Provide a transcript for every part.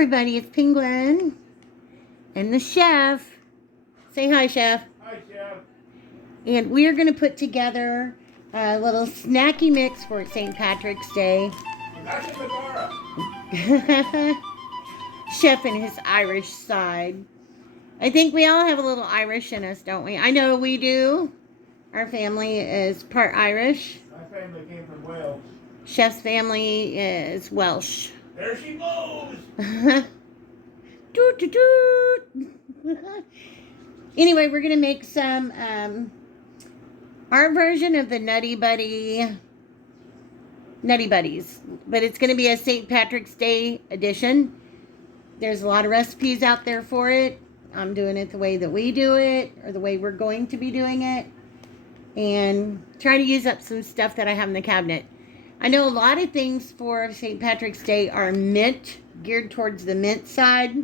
everybody, it's Penguin and the chef. Say hi, chef. Hi, chef. And we're going to put together a little snacky mix for St. Patrick's Day. That's a fedora. Chef and his Irish side. I think we all have a little Irish in us, don't we? I know we do. Our family is part Irish. My family came from Wales. Chef's family is Welsh. There she goes. Doot, doot, doot. Anyway, we're going to make some, our version of the Nutty Buddies, but it's going to be a St. Patrick's Day edition. There's a lot of recipes out there for it. I'm doing it the way that we do it, or the way we're going to be doing it, and try to use up some stuff that I have in the cabinet. I know a lot of things for St. Patrick's Day are mint, geared towards the mint side.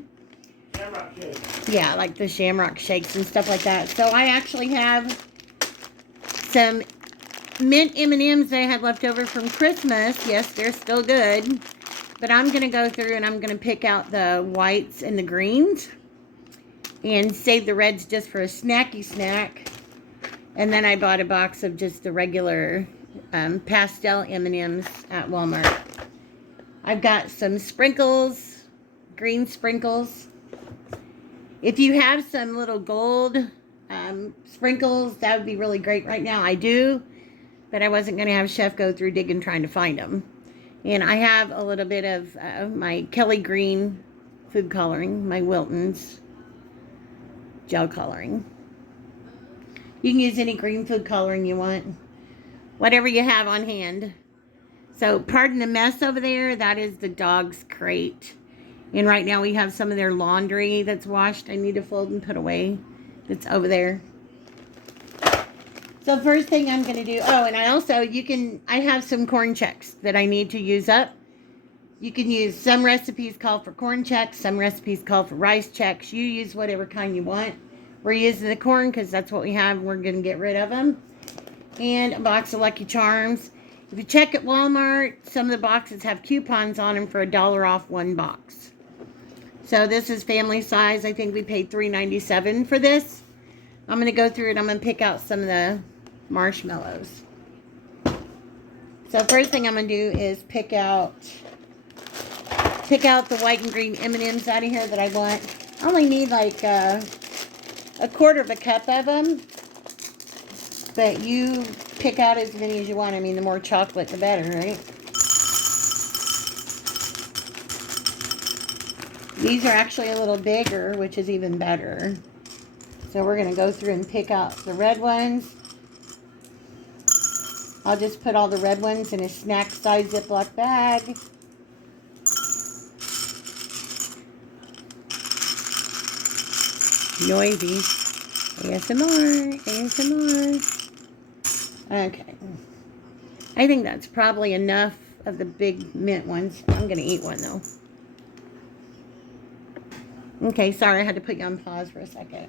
Shamrock shake. Yeah, like the shamrock shakes and stuff like that. So I actually have some mint M&Ms that I had left over from Christmas. Yes, they're still good. But I'm going to go through and I'm going to pick out the whites and the greens. And save the reds just for a snacky snack. And then I bought a box of just the regular pastel M&Ms at Walmart. I've got some sprinkles, green sprinkles. If you have some little gold sprinkles, that would be really great right now. I do, but I wasn't going to have Chef go through digging trying to find them. And I have a little bit of my Kelly Green food coloring, my Wilton's gel coloring. You can use any green food coloring you want. Whatever you have on hand. So, pardon the mess over there. That is the dog's crate. And right now we have some of their laundry that's washed. I need to fold and put away. That's over there. So, first thing I'm going to do... Oh, and I have some corn Chex that I need to use up. You can use... Some recipes call for corn Chex. Some recipes call for rice Chex. You use whatever kind you want. We're using the corn because that's what we have. We're going to get rid of them. And a box of Lucky Charms. If you check at Walmart, some of the boxes have coupons on them for $1 off one box. So this is family size. I think we paid $3.97 for this. I'm going to go through it. I'm going to pick out some of the marshmallows. So first thing I'm going to do is pick out the white and green M&Ms out of here that I want. I only need like a quarter of a cup of them. But you pick out as many as you want. I mean, the more chocolate, the better, right? These are actually a little bigger, which is even better. So we're going to go through and pick out the red ones. I'll just put all the red ones in a snack size Ziploc bag. Noisy. ASMR. Okay. I think that's probably enough of the big mint ones. I'm going to eat one, though. Okay, sorry, I had to put you on pause for a second.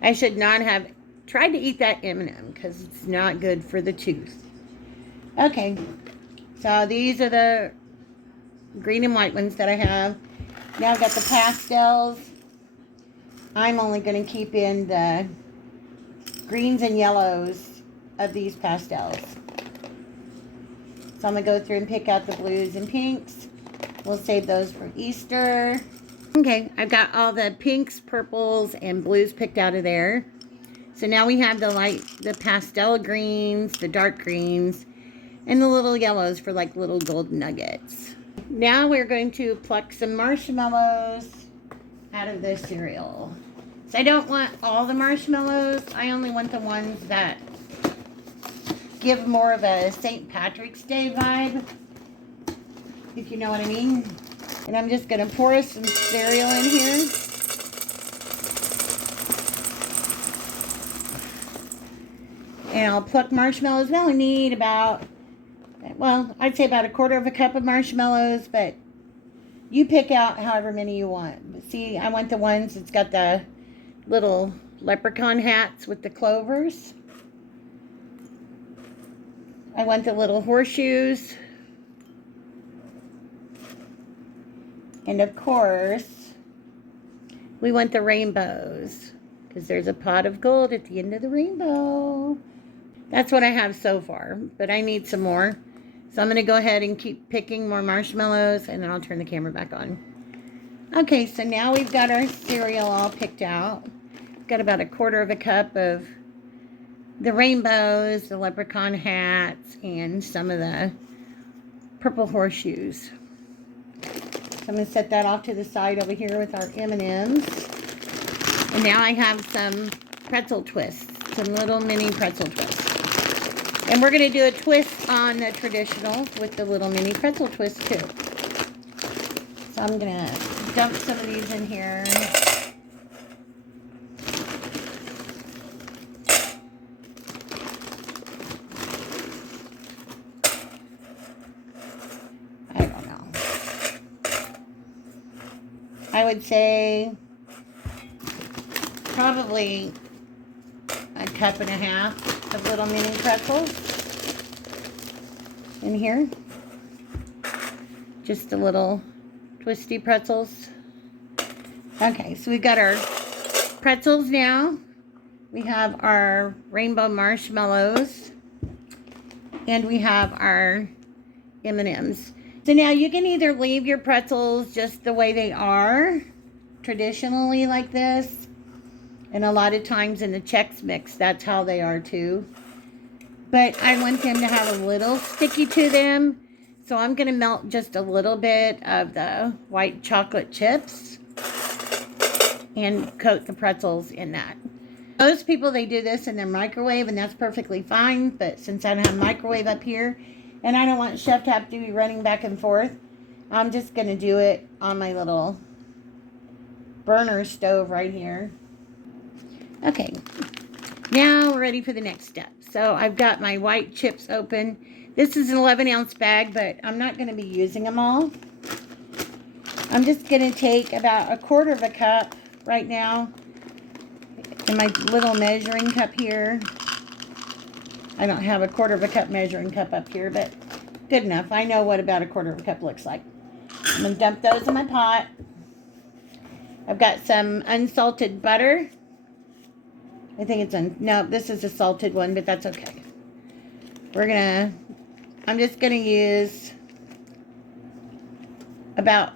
I should not have tried to eat that M&M because it's not good for the tooth. Okay, so these are the green and white ones that I have. Now I've got the pastels. I'm only going to keep in the greens and yellows of these pastels. So I'm going to go through and pick out the blues and pinks. We'll save those for Easter. Okay, I've got all the pinks, purples, and blues picked out of there. So now we have the pastel greens, the dark greens, and the little yellows for like little gold nuggets. Now we're going to pluck some marshmallows out of the cereal. So I don't want all the marshmallows. I only want the ones that give more of a St. Patrick's Day vibe, if you know what I mean. And I'm just going to pour some cereal in here. And I'll pluck marshmallows. We only need about, well, I'd say about a quarter of a cup of marshmallows, but you pick out however many you want. But see, I want the ones that's got the little leprechaun hats with the clovers. I want the little horseshoes. And of course, we want the rainbows because there's a pot of gold at the end of the rainbow. That's what I have so far, but I need some more. So I'm going to go ahead and keep picking more marshmallows, and then I'll turn the camera back on. Okay, so now we've got our cereal all picked out. Got about 1/4 cup of the rainbows, the leprechaun hats, and some of the purple horseshoes. So I'm going to set that off to the side over here with our M&Ms. And now I have some pretzel twists, some little mini pretzel twists. And we're going to do a twist on the traditional with the little mini pretzel twist too. So I'm going to dump some of these in here. I don't know. I would say probably 1.5 cups of little mini pretzels in here. Just the little twisty pretzels. Okay, so we've got our pretzels now. We have our rainbow marshmallows. And we have our M&Ms. So now you can either leave your pretzels just the way they are, traditionally like this. And a lot of times in the Chex mix, that's how they are too. But I want them to have a little sticky to them. So I'm going to melt just a little bit of the white chocolate chips and coat the pretzels in that. Most people, they do this in their microwave, and that's perfectly fine. But since I don't have a microwave up here, and I don't want Chef to have to be running back and forth, I'm just going to do it on my little burner stove right here. Okay, now we're ready for the next step. So I've got my white chips open. This is an 11-ounce bag, but I'm not going to be using them all. I'm just going to take about 1/4 cup right now in my little measuring cup here. I don't have 1/4 cup measuring cup up here, but good enough. I know what about 1/4 cup looks like. I'm going to dump those in my pot. I've got some unsalted butter. I think it's no, this is a salted one, but that's okay. I'm just going to use about,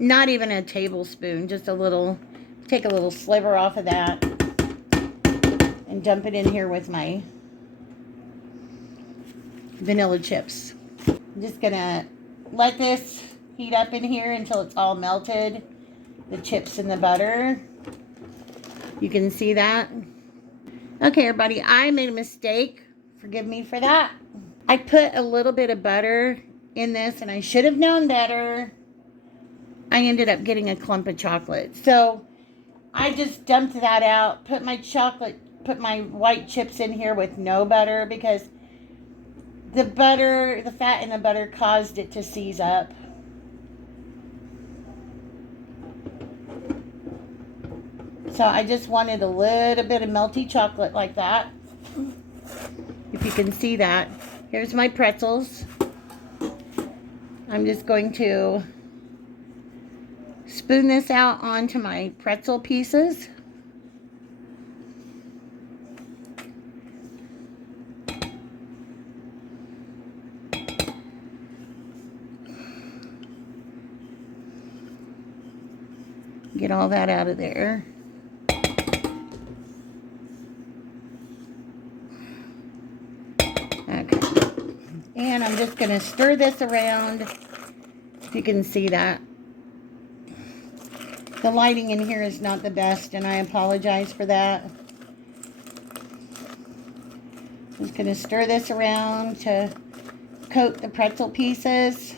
not even a tablespoon, just a little, take a little sliver off of that and dump it in here with my vanilla chips. I'm just going to let this heat up in here until it's all melted, the chips and the butter. You can see that. Okay, everybody, I made a mistake. Forgive me for that. I put a little bit of butter in this, and I should have known better. I ended up getting a clump of chocolate. So I just dumped that out, put my white chips in here with no butter, because the fat in the butter caused it to seize up. So I just wanted a little bit of melty chocolate like that. If you can see that. Here's my pretzels. I'm just going to spoon this out onto my pretzel pieces. Get all that out of there. And I'm just going to stir this around, if you can see that. The lighting in here is not the best, and I apologize for that. Just going to stir this around to coat the pretzel pieces.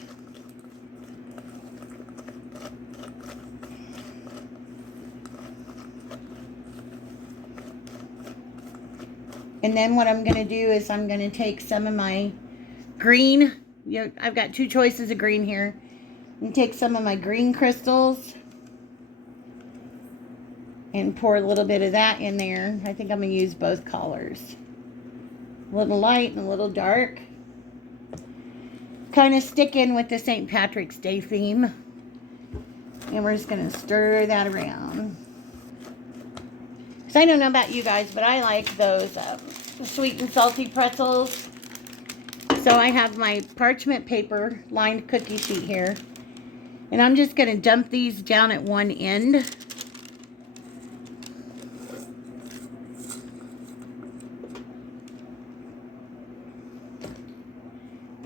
And then what I'm going to do is I'm going to take some of my green, I've got 2 choices of green here. And take some of my green crystals and pour a little bit of that in there. I think I'm going to use both colors. A little light and a little dark. Kind of stick in with the St. Patrick's Day theme. And we're just going to stir that around. Because I don't know about you guys, but I like those sweet and salty pretzels. So I have my parchment paper lined cookie sheet here. And I'm just going to dump these down at one end.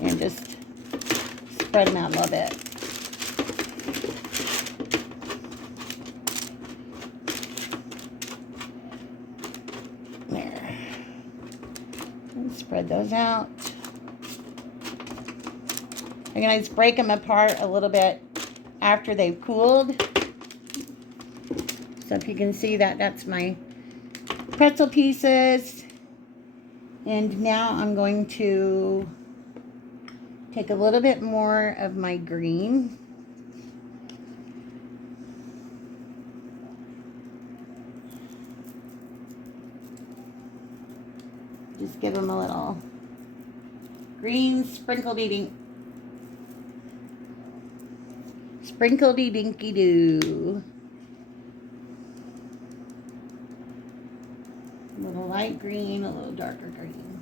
And just spread them out a little bit. There. And spread those out. I'm going to just break them apart a little bit after they've cooled. So if you can see that, that's my pretzel pieces. And now I'm going to take a little bit more of my green. Just give them a little green sprinkledy-dink. Sprinkle-de-dinky-doo. A little light green, a little darker green.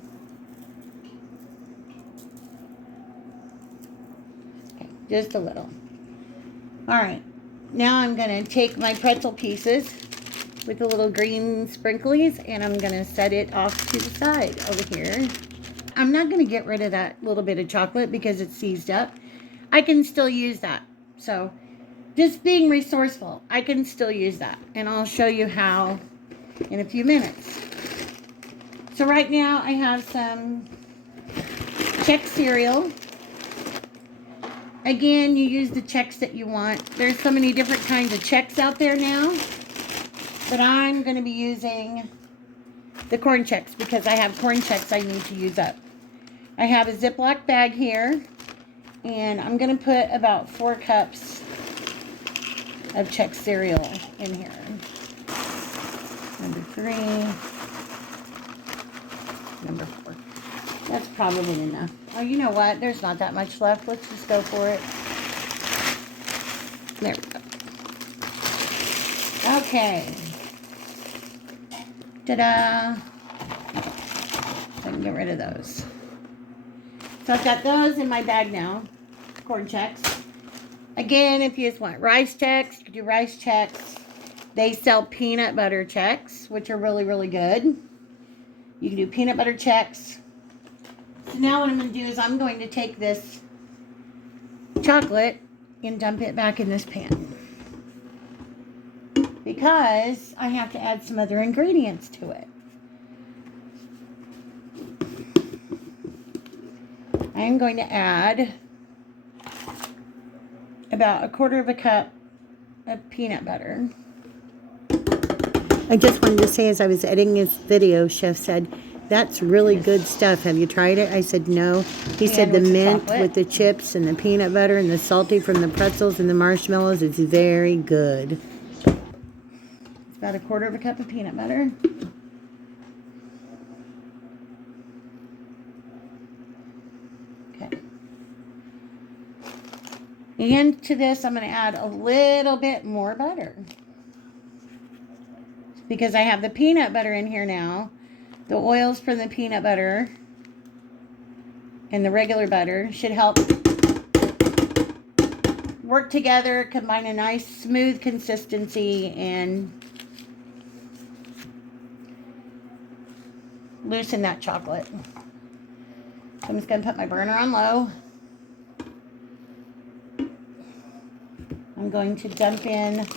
Okay, just a little. Alright, now I'm going to take my pretzel pieces with the little green sprinklies and I'm going to set it off to the side over here. I'm not going to get rid of that little bit of chocolate because it's seized up. I can still use that. So, just being resourceful, I can still use that. And I'll show you how in a few minutes. So right now I have some Chex cereal. Again, you use the Chex that you want. There's so many different kinds of Chex out there now. But I'm going to be using the corn Chex because I have corn Chex I need to use up. I have a Ziploc bag here. And I'm going to put about 4 cups of Chex cereal in here. Number 3. Number 4. That's probably enough. Oh, you know what? There's not that much left. Let's just go for it. There we go. Okay. Ta-da. So I can get rid of those. So I've got those in my bag now. Corn Chex. Again, if you just want rice Chex, you can do rice Chex. They sell peanut butter Chex, which are really, really good. You can do peanut butter Chex. So now what I'm going to do is I'm going to take this chocolate and dump it back in this pan. Because I have to add some other ingredients to it. I'm going to add about 1/4 cup of peanut butter. I just wanted to say, as I was editing this video, Chef said, "That's really good stuff. Have you tried it?" I said, "No." He said the mint with the chips and the peanut butter and the salty from the pretzels and the marshmallows is very good. It's about 1/4 cup of peanut butter. Okay. And to this, I'm going to add a little bit more butter. Because I have the peanut butter in here now. The oils from the peanut butter and the regular butter should help work together, combine a nice smooth consistency, and loosen that chocolate. So I'm just going to put my burner on low. I'm going to dump in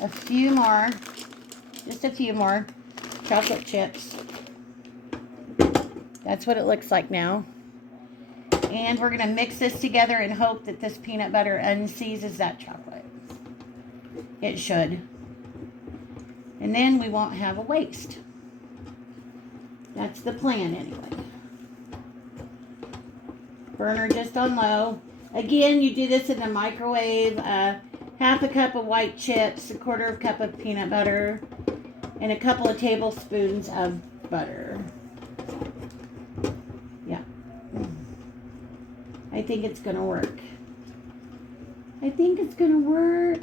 a few more, just a few more chocolate chips. That's what it looks like now. And we're going to mix this together and hope that this peanut butter unseizes that chocolate. It should. And then we won't have a waste. That's the plan anyway. Burner just on low. Again, you do this in the microwave. 1/2 cup of white chips, 1/4 cup of peanut butter, and a couple of tablespoons of butter. Yeah. I think it's going to work. I think it's gonna work.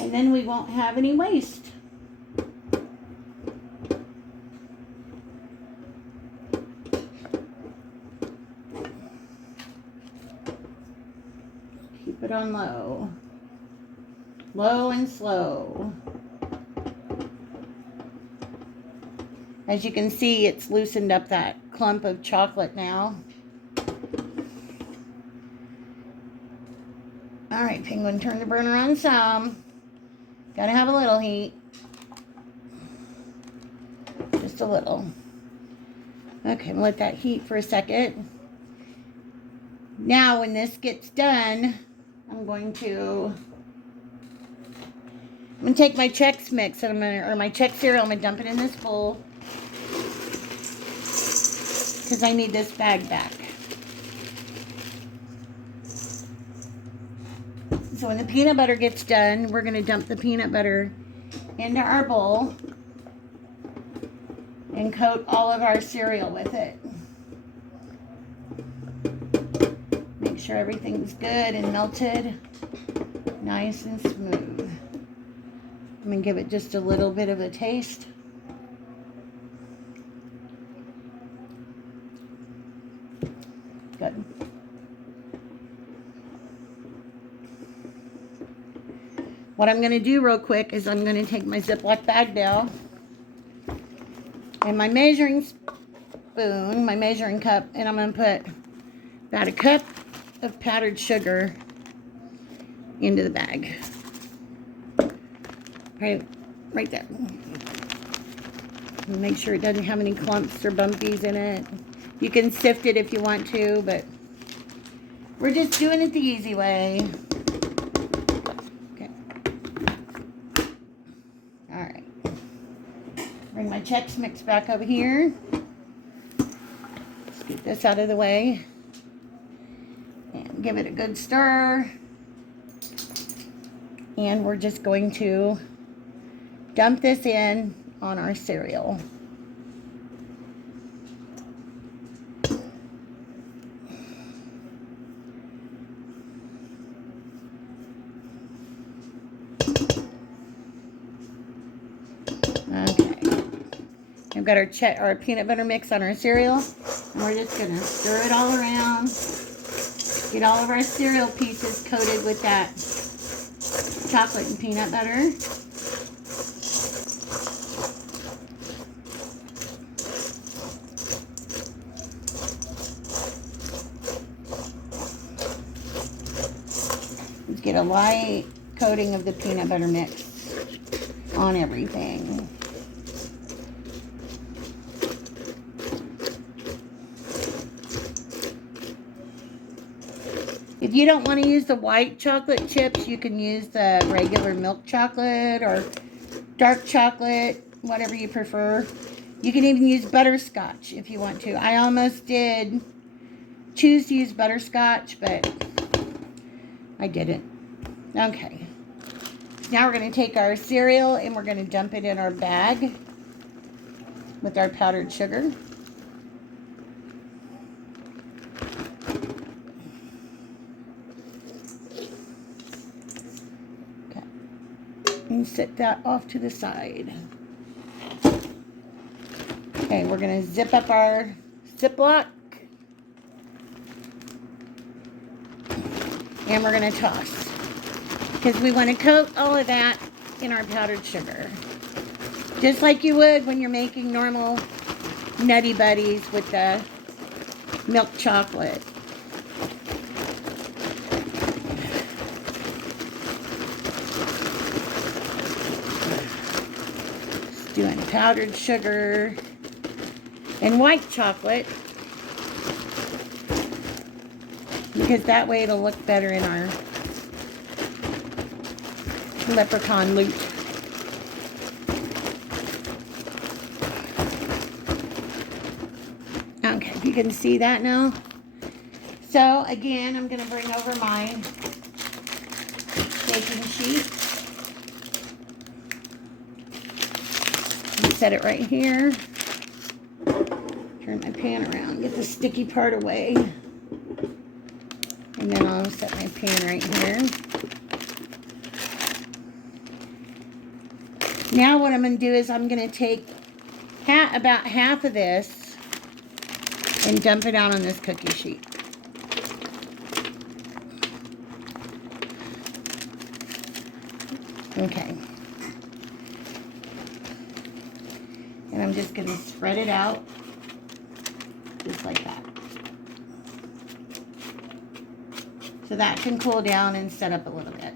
And then we won't have any waste. Keep it on low. Low and slow. As you can see, it's loosened up that clump of chocolate now. All right, Penguin, turn the burner on some. Gotta have a little heat. Just a little. Okay, I'm gonna let that heat for a second. Now, when this gets done, I'm gonna take my Chex mix and or my Chex cereal. I'm gonna dump it in this bowl because I need this bag back. So when the peanut butter gets done, we're gonna dump the peanut butter into our bowl and coat all of our cereal with it. Make sure everything's good and melted, nice and smooth. I'm gonna give it just a little bit of a taste. Good. What I'm gonna do real quick is I'm gonna take my Ziploc bag now and my measuring spoon, my measuring cup, and I'm gonna put about a cup of powdered sugar into the bag. Right there. And make sure it doesn't have any clumps or bumpies in it. You can sift it if you want to, but we're just doing it the easy way. Okay. All right. Bring my Chex mix back over here. Let's get this out of the way. And give it a good stir. And we're just going to dump this in on our cereal. Okay. We've got our peanut butter mix on our cereal. And we're just going to stir it all around. Get all of our cereal pieces coated with that chocolate and peanut butter. Let's get a light coating of the peanut butter mix on everything. If you don't want to use the white chocolate chips, you can use the regular milk chocolate or dark chocolate, whatever you prefer. You can even use butterscotch if you want to. I almost did choose to use butterscotch, but I didn't. Okay. Now we're going to take our cereal and we're going to dump it in our bag with our powdered sugar. And set that off to the side. Okay, we're going to zip up our Ziploc. And we're going to toss. Because we want to coat all of that in our powdered sugar. Just like you would when you're making normal Nutty Buddies with the milk chocolate. Doing powdered sugar and white chocolate because that way it'll look better in our Leprechaun Loot. Okay, you can see that now. So again, I'm going to bring over my baking sheet. Set it right here. Turn my pan around, get the sticky part away. And then I'll set my pan right here. Now what I'm going to do is I'm going to take about half of this and dump it out on this cookie sheet. Okay. And I'm just going to spread it out just like that. So that can cool down and set up a little bit.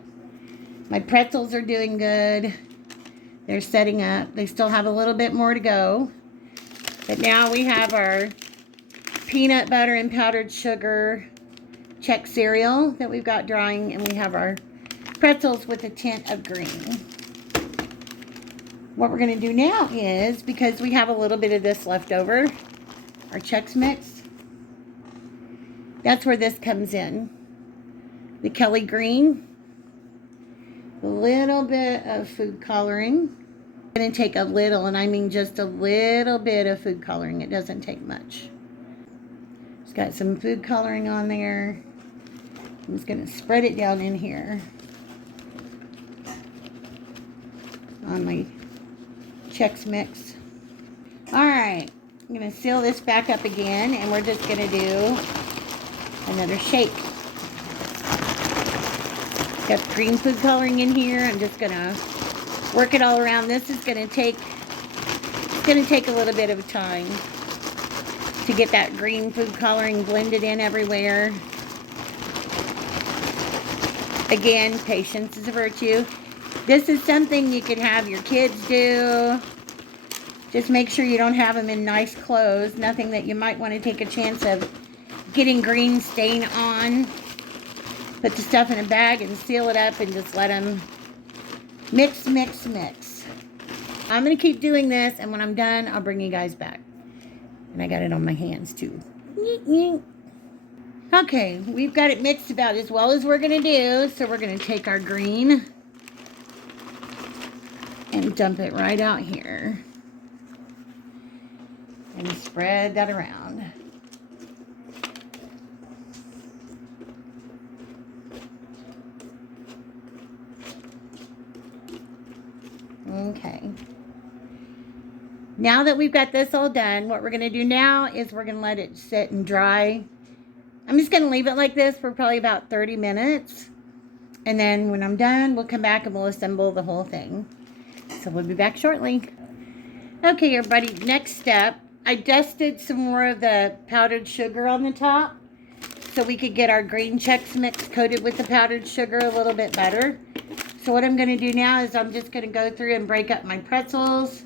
My pretzels are doing good. They're setting up. They still have a little bit more to go. But now we have our peanut butter and powdered sugar Chex cereal that we've got drying. And we have our pretzels with a tint of green. What we're going to do now is, because we have a little bit of this left over, our Chex Mix, that's where this comes in. The Kelly green, a little bit of food coloring. I'm going to take a little, and I mean just a little bit of food coloring. It doesn't take much. It's got some food coloring on there. I'm just going to spread it down in here on my Chex Mix. Alright, I'm going to seal this back up again, and we're just going to do another shake. Got green food coloring in here. I'm just going to work it all around. This is going to take, it's going to take a little bit of time to get that green food coloring blended in everywhere. Again, patience is a virtue. This is something you could have your kids do. Just make sure you don't have them in nice clothes. Nothing that you might want to take a chance of getting green stain on. Put the stuff in a bag and seal it up and just let them mix, mix, mix. I'm going to keep doing this, and when I'm done, I'll bring you guys back. And I got it on my hands too. Okay, we've got it mixed about as well as we're going to do. So we're going to take our green and dump it right out here. And spread that around. Okay. Now that we've got this all done, what we're going to do now is we're going to let it sit and dry. I'm just going to leave it like this for probably about 30 minutes. And then when I'm done, we'll come back and we'll assemble the whole thing. So we'll be back shortly. Okay, everybody, next step. I dusted some more of the powdered sugar on the top so we could get our green Chex Mix coated with the powdered sugar a little bit better. So what I'm going to do now is I'm just going to go through and break up my pretzels.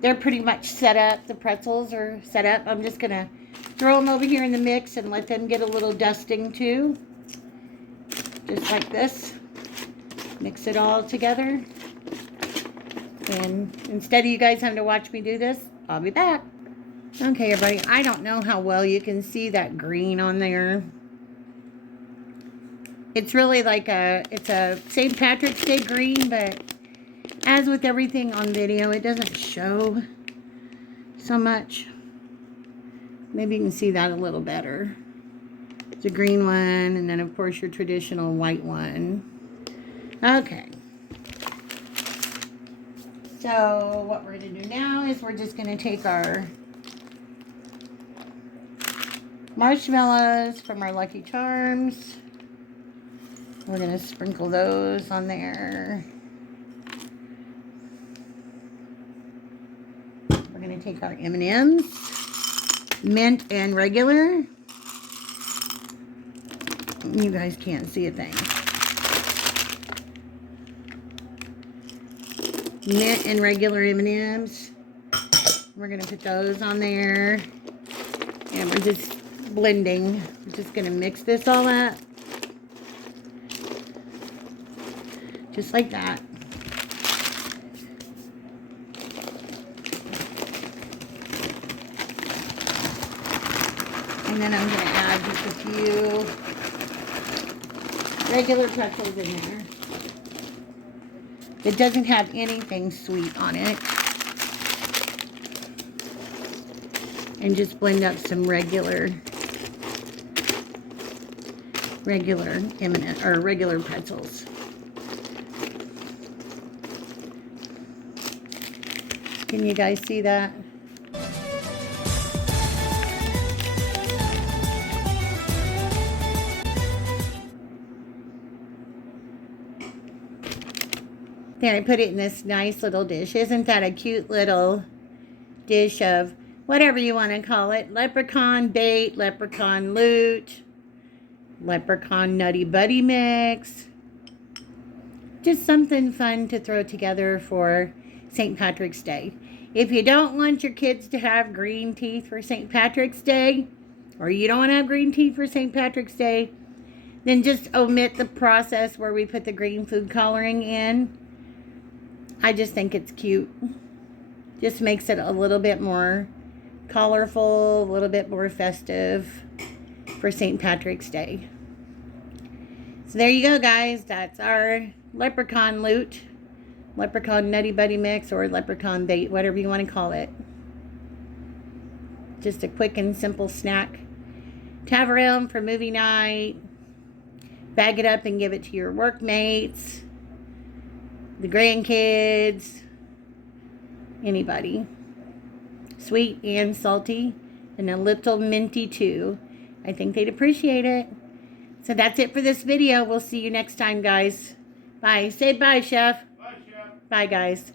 They're pretty much set up. The pretzels are set up. I'm just going to throw them over here in the mix and let them get a little dusting too. Just like this. Mix it all together. And instead of you guys having to watch me do this, I'll be back. Okay, everybody. I don't know how well you can see that green on there. It's really like it's a St. Patrick's Day green, but as with everything on video, it doesn't show so much. Maybe you can see that a little better. It's a green one, and then of course your traditional white one. Okay. So what we're going to do now is we're just going to take our marshmallows from our Lucky Charms. We're going to sprinkle those on there. We're going to take our M&Ms, mint and regular. You guys can't see a thing. Mint and regular M&Ms. We're going to put those on there. And we're just blending. We're just going to mix this all up. Just like that. And then I'm going to add just a few regular pretzels in there. It doesn't have anything sweet on it. And just blend up some regular regular M&M or regular pretzels. Can you guys see that? There, I put it in this nice little dish. Isn't that a cute little dish of whatever you want to call it? Leprechaun bait, leprechaun loot, leprechaun nutty buddy mix. Just something fun to throw together for St. Patrick's Day. If you don't want your kids to have green teeth for St. Patrick's Day, or you don't want to have green teeth for St. Patrick's Day, then just omit the process where we put the green food coloring in. I just think it's cute. Just makes it a little bit more colorful, a little bit more festive for St. Patrick's Day. So there you go, guys. That's our leprechaun loot. Leprechaun nutty buddy mix or leprechaun bait, whatever you want to call it. Just a quick and simple snack to have around for movie night. Bag it up and give it to your workmates, the grandkids, anybody. Sweet and salty and a little minty too. I think they'd appreciate it. So that's it for this video. We'll see you next time, guys. Bye. Say bye, Chef. Bye, Chef. Bye, guys.